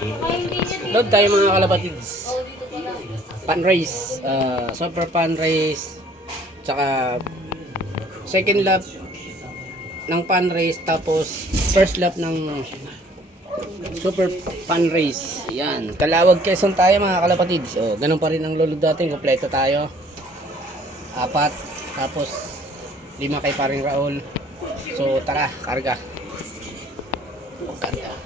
Load tayo mga kalapatids. Pan race, super pan race, tsaka second lap ng pan race, tapos first lap ng super pan race. Yan, Calawag, Quezon tayo mga kalapatids. So, ganun pa rin ang load natin, kompleto tayo. 4, tapos 5 kay paring Raul. So tara, karga. Karga.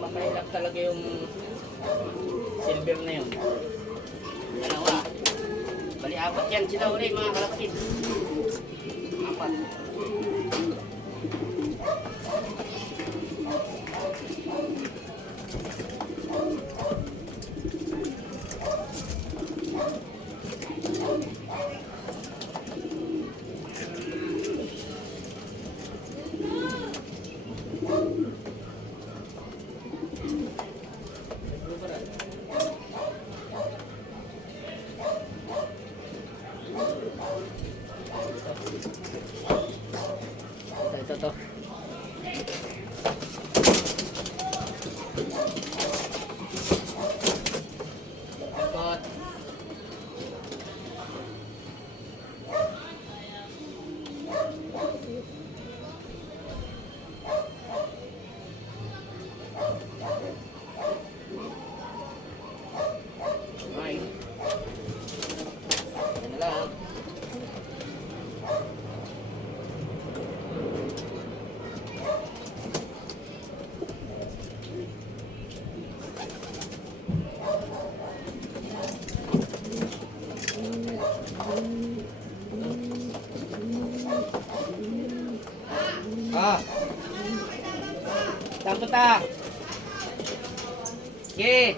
Mapahilap talaga yung silver na yun. Dalawa. Bali, 4 yan sila uli mga kalapatid. 4. Ito to. Ikot. Okay. Yan na lang. Dapat ah. Okay.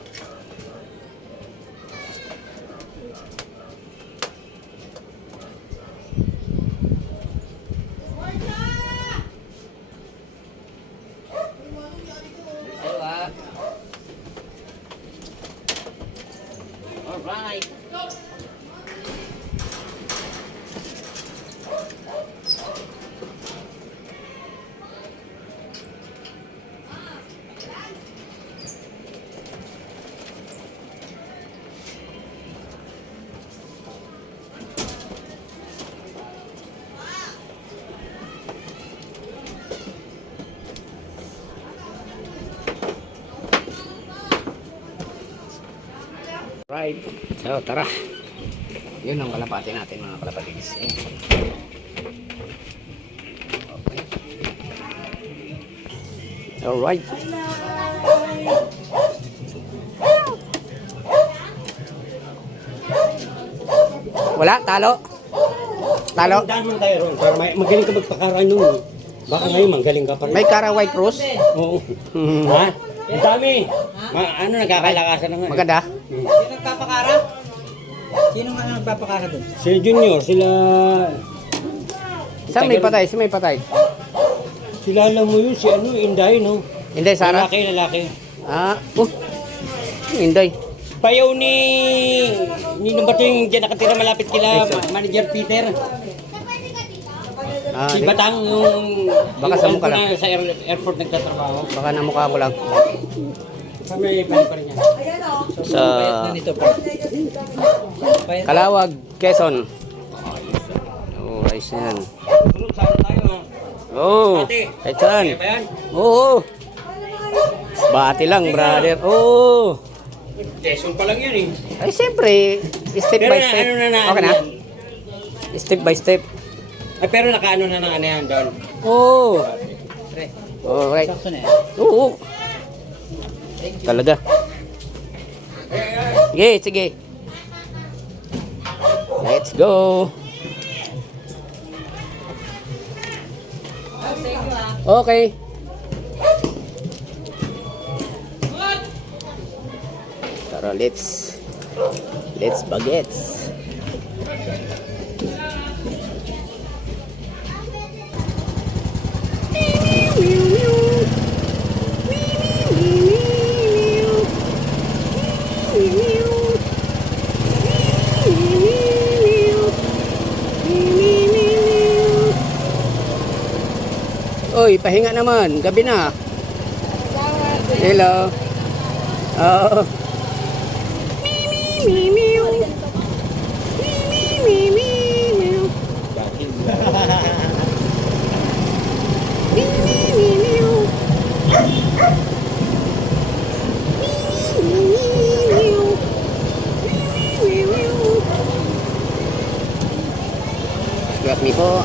Alright. Right. So, tara. Yun ang kalapati natin mga kalapatis. Okay. Alright. Wala? Talo? Talo? Damang tayo ron. Para magaling ka magpakaran nun. Baka ngayon magaling ka pa rin. May Karaway Cruz? Oo. Ha? Ang dami. Ano, nagkakalakasan na nga. Maganda? Sino nagpapakara? Sino nga nagpapakara doon? Si Junior, sila... Saan may patay? Saan may patay? Sila alam mo yun, si ano, Inday, no? Inday Sara? Lalaki. Ah, Inday. Bayaw ni nung bato yung dyan nakatira malapit kila Manager Peter. Ah, Si Batang yung... Baka sa mukha lang. na sa airport nagtatrabaho. baka namukha ko lang. Sa may pa rin niya. Sa Nito pa. Kalawag, Quezon. Oh, ayos na yan. Tulog saan tayo ha? Oh, kahit saan. Kaya ba yan? Oo. Bati lang, brother. Oo. Quezon pa lang yan eh. Ay, siyempre, step Pero by na, step. ano na Okay na? yan? Step by step. Ay, pero nakaano na ng ano yan doon. Oo. Alright. Sakto na yan. Oo. Talaga. Sige, sige. Let's go. Okay. Tara, let's bagets. Oy, pahinga naman. Gabi na. Hello. Oo. Grab me po.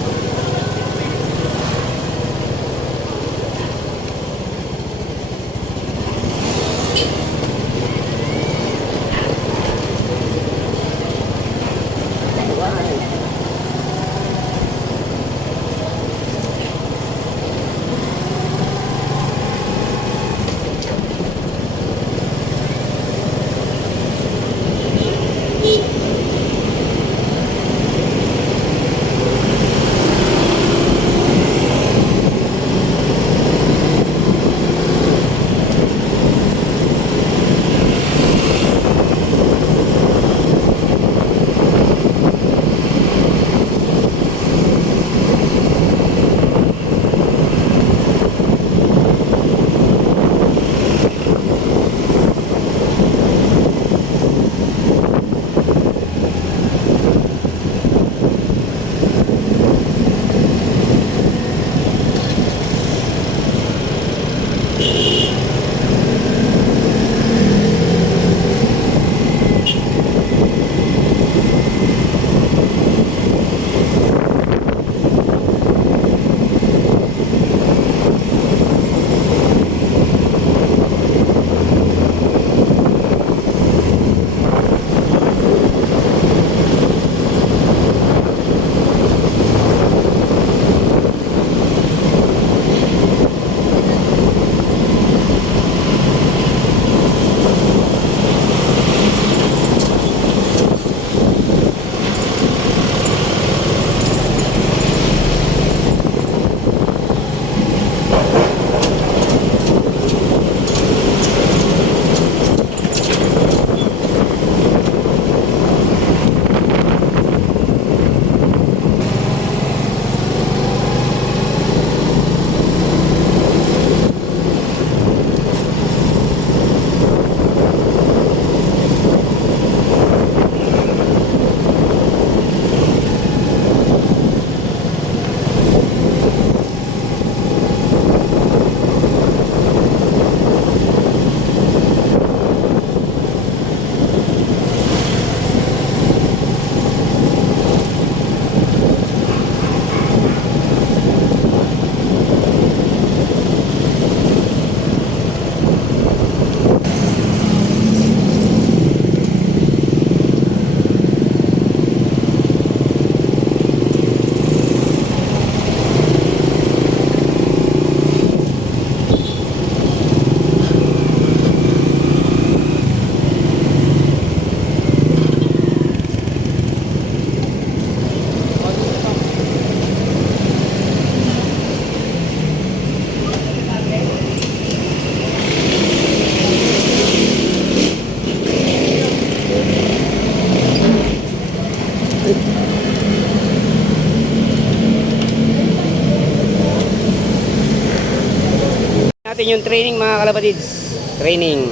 natin yung training mga kalapatids. Training.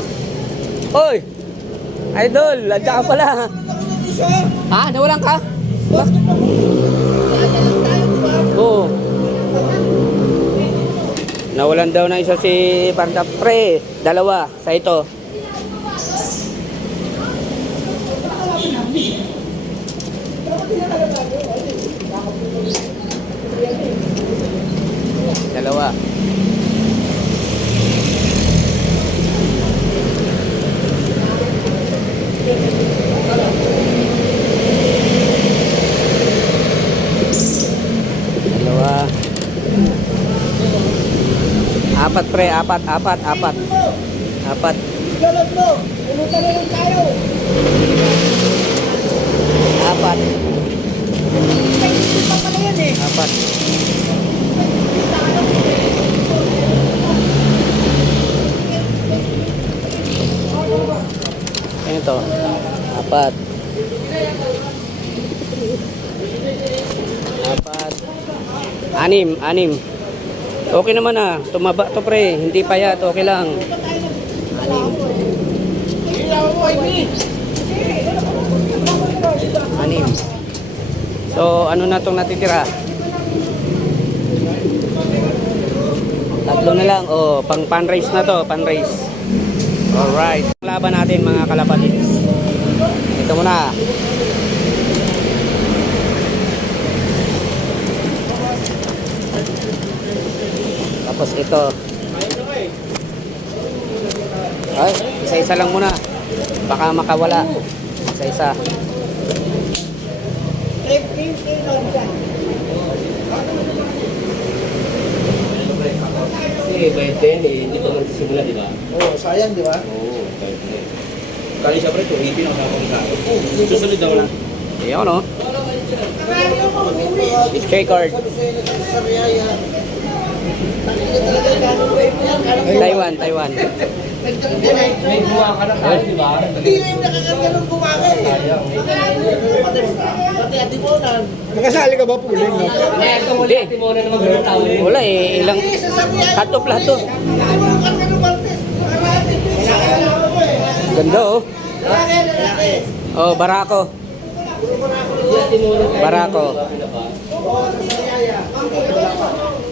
Oy! Idol, nandiyan ka pala. Ha? Nawalan ka? Oo. Nawalan daw na isa si Panta Pre. Dalawa sa ito. Dalawa. Dalawa. Apat pre, apat. Apat. Apat. Apat. Ito. Apat. Anim. Okay naman ah. Tumaba to pre. Hindi payat. Okay lang. Anim. So, ano na itong natitira? Tatlo na lang. Oh, pang pan-race na to. Pan-race. Alright. Laban natin mga kalapatids. Ito muna. Tapos ito. Ay, isa-isa lang muna. Baka makawala. Isa-isa. Kasi bayad din eh, hindi pa magsisimula, di ba? Oo, sayang, di ba? Oo, bayad din. Kali siya pre, 280 ang kapag sa akin. Susunod daw na. Ayan o. Picture card. Taiwan. May buwa ka na tayo, di ba? Hindi na yung nakakaganong bumaga eh. Pati ati mo na. Nakasali ka ba puling? No? Kaya itong uli, mo na naman ganun tao eh. Wala eh. Ilang cut off lahat to. Ganda oh. Oh, Barako. Barako.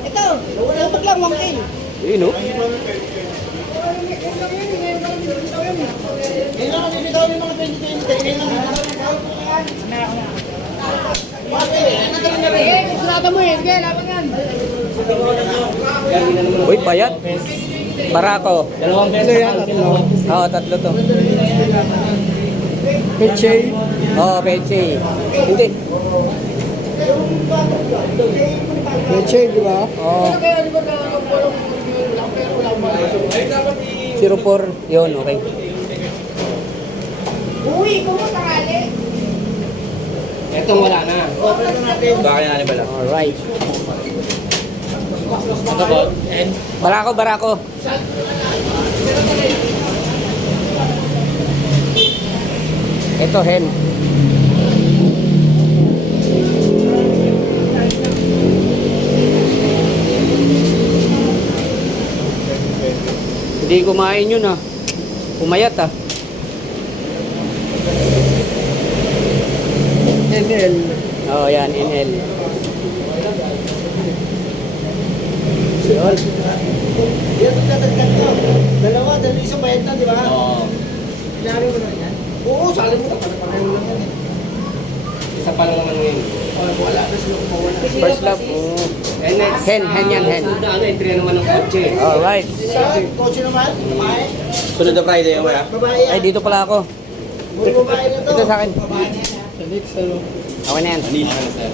Ito, dapat lang 1K. Yun oh. Uy, payat. Barako. Dalawang beses yan, Oo, tatlo to. Peche. Oo, Peche. Hindi. Peche, di ba? Oo. 04. Yun, okay. Itong wala na. Baka na ni Bala. Alright. Ano ba? Barako. Ito, hen. Hindi kumain yun ah. Pumayat ah. NL. Oo, yan, NL. Yan, tatagkat ko. Dalawa, isang bayad na, di ba? Oo. Sinari mo na yan? Oo, sali mo. Pareho lang yan eh. Isa pa lang naman ngayon. Wala na sila kumawala. First love. Oh. And next. Hen yan, hen. Sunod na ano, entry na naman ng kotse. Alright. Coach naman, babae. Sunod na Friday yung kaya? Babae Ay, yan. dito pala ako. Puro babae na to. Ito sa akin. Babae na yan. Sa next, ano? Okay na yan. Anisha na sir.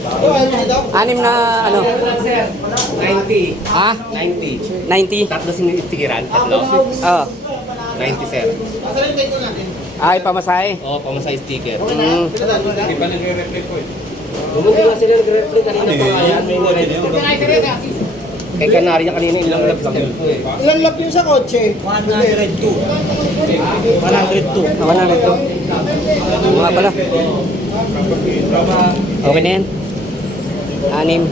Ito, ano dito? Anim na ano? Sir, 90. Ha? 90. 90? Tatlo sinitikiran, tatlo. Oo. 90 sir. Asan yung dito natin? Ay, pamasahe. Oo, pamasa sticker. Mm. Hindi pa nagre-reflect ko eh. Bumugin nga sila nagre-reflect kanina pa nga yan. May nagre-reflect. Kay Canaria kanina ilang laps lang ko eh. Ilan lap yun sa kotse? 102. 102. Ako na ito. Mga pala. Okay na yan. Anim.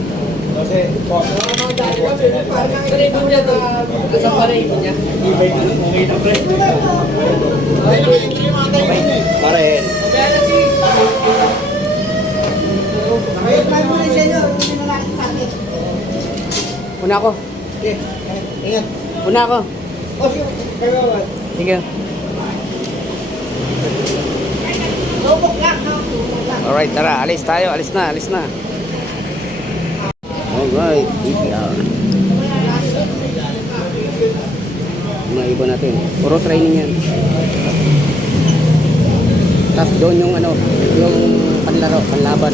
Parin. Ayos na mo rin siya nyo. Hindi na natin sa akin. Una ako. Okay. Ingat. Una ako. O, sige. Kaya Sige. lubok lang. Lubok lang. Alright, tara. Alis tayo. Alis na. Alis na. Alright. EPR. Mga ibon natin. Puro training yan. Tapos doon yung ano, yung panlaro, panlaban.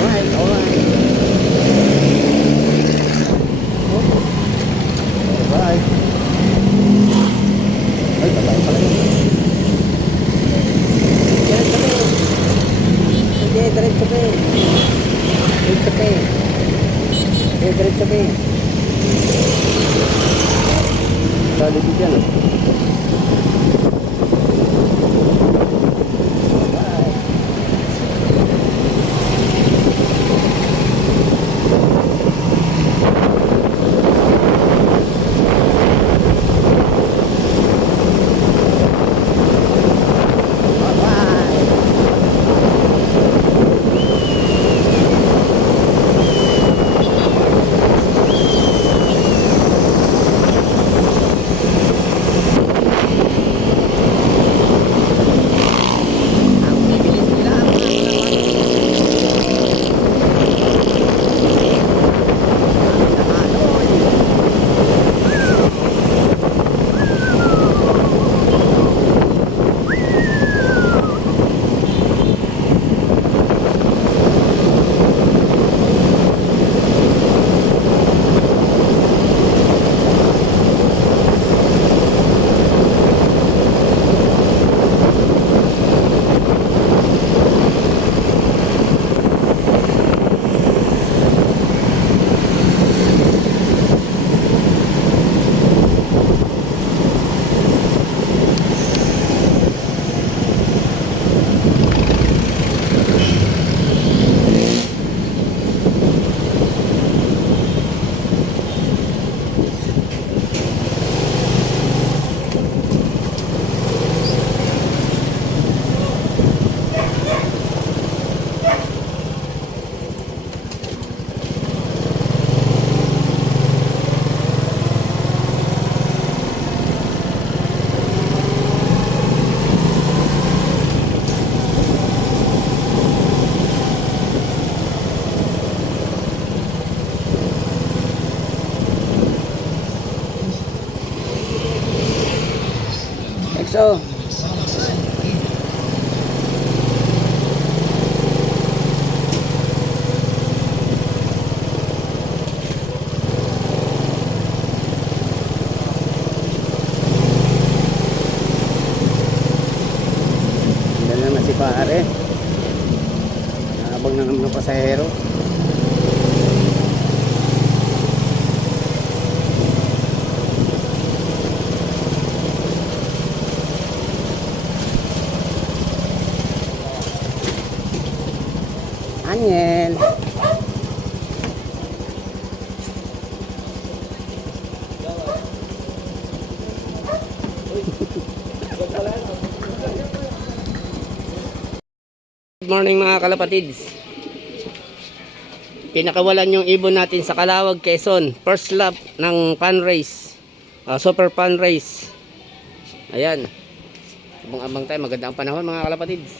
Alright, alright. Alright. Ay, tatay pala yun. Sige, diretso ka eh. Diretso ka eh. Sige, diretso ka eh. Solid dyan oh. EXO. Dala na si pare. Habang ng mga pasahero. Angel. Good morning mga kalapatids. Pinakawalan yung ibon natin sa Calawag, Quezon. First lap ng pan race. Super pan race. Ayan. Abang-abang tayo. Maganda ang panahon mga kalapatids.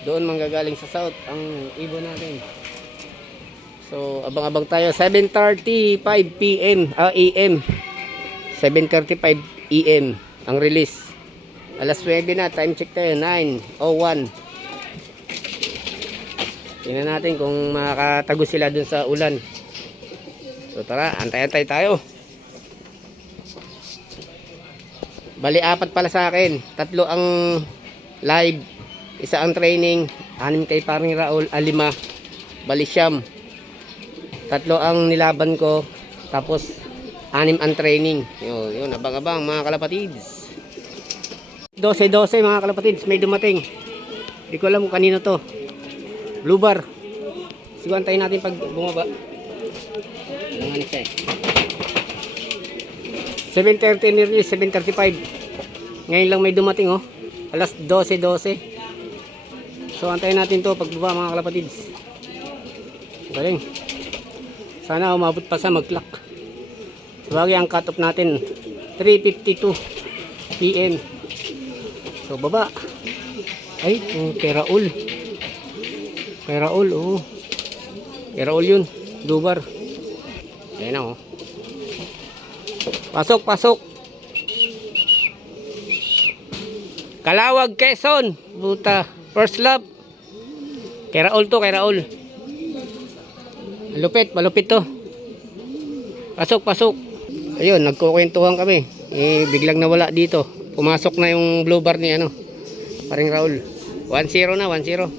Doon manggagaling sa south ang ibon natin. So abang-abang tayo. 7:35 PM AM. 7:35 AM ang release. Alas 9 na, time check tayo. 9:01. Tingnan natin kung makakatago sila dun sa ulan. So tara, antay-antay tayo. Bali 4 pala sa akin. 3 ang live, 1 ang training, 6 kay paring Raul, 5 bali 9. 3 ang nilaban ko, tapos Anim ang training. Yun, abang-abang mga kalapatids. 12-12 mga kalapatids, may dumating. Hindi ko alam kung kanino to. Blue bar. Siguro antayin natin pag bumaba. Alangan siya eh. 7:30 nearly 7:35. Ngayon lang may dumating oh. Alas 12:12. So antayin natin to pagbaba mga kalapatids. Galing. Sana umabot pa sa mag-clock. Sabagay ang cut off natin 3:52 PM. So baba. Ay, kay Raul. Kay Raul, oh. Kay Raul yun. Dubar. Ayan na, oh. Pasok, pasok. Kalawag, Quezon. Buta. First love. Kay Raul to, kay Raul. Malupit, malupit to. Pasok, pasok. Ayun, nagkukwentuhan kami. Biglang nawala dito. Pumasok na yung blue bar ni ano. Paring Raul. 1-0 na, 1-0.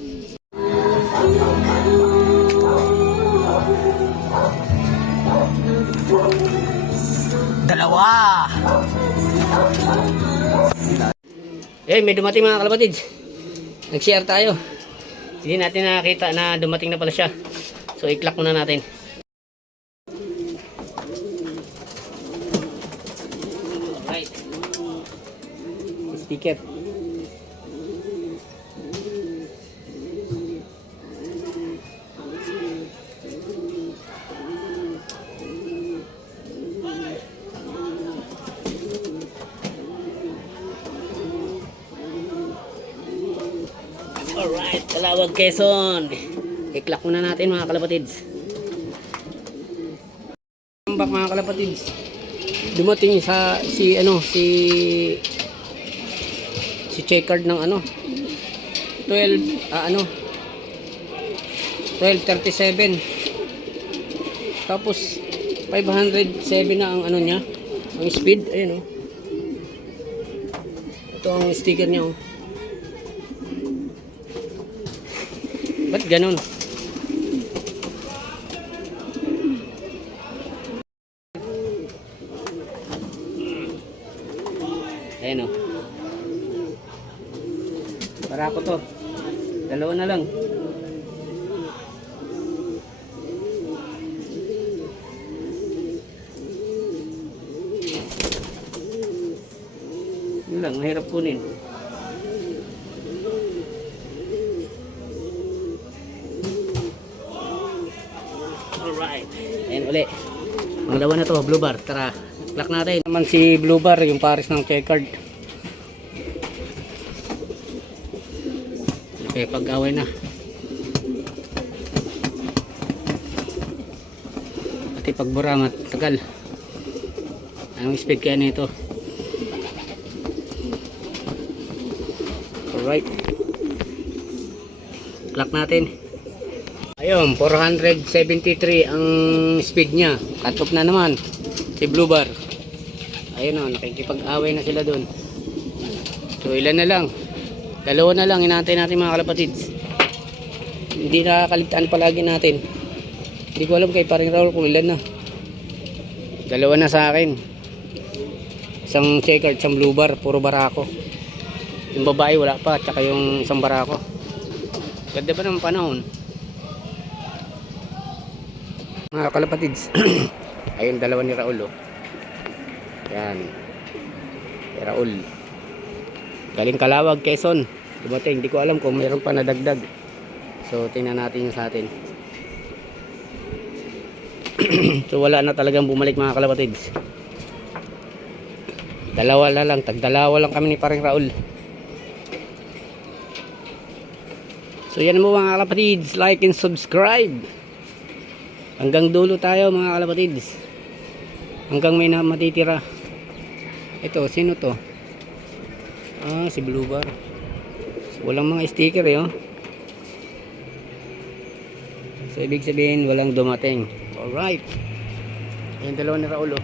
Dalawa. May dumating mga kalapatids. Nag-share tayo. Hindi natin nakakita na dumating na pala siya. So, i-clock muna natin. Alright. Sticker. Alright, Kalawag, Quezon. I-clock muna natin mga kalapatids. Back mga kalapatids. Dumating si checkered ng 12:37. Tapos 507 na ang niya, ang speed, ayun oh. Ito ang sticker niya oh. Ba't ganun? Ayan o. Para ako to. Dalawa na lang. Yun lang, mahirap kunin. Alright. Ayan uli. Ang dalawa na to, blue bar. Tara, clock natin. Naman si blue bar, yung pares ng checkered. Okay, pag-away na. Pati pagburamat, tagal. Anong speed kaya nito? Alright. Clock natin. Ayun, 473 ang speed niya. Cut off na naman si blue bar. Ayun o, nakikipag-away na sila dun. So ilan na lang, dalawa na lang inaantay natin mga kalapatids. Hindi nakakaligtaan palagi natin. Hindi ko alam kay paring Raul kung ilan na. Dalawa na sa akin. Isang checkered, isang blue bar, puro barako. Yung babae wala pa, tsaka yung isang barako. Ganda ba ng panahon mga kalapatids? Ayun, dalawa ni Raul oh. Yan, Raul galing Kalawag, Quezon. Dumating, hindi ko alam kung mayroon pa nadagdag. So tingnan natin yung sa atin. So wala na talagang bumalik mga kalapatids. Dalawa na lang, tagdalawa lang kami ni paring Raul. So yan mo mga kalapatids, like and subscribe. Hanggang dulo tayo mga kalapatids. Hanggang may matitira. Ito, sino to? Ah, si blue bar. So, walang mga sticker eh oh. So ibig sabihin walang dumating. Alright. Ayan, dalawa ni Raul oh.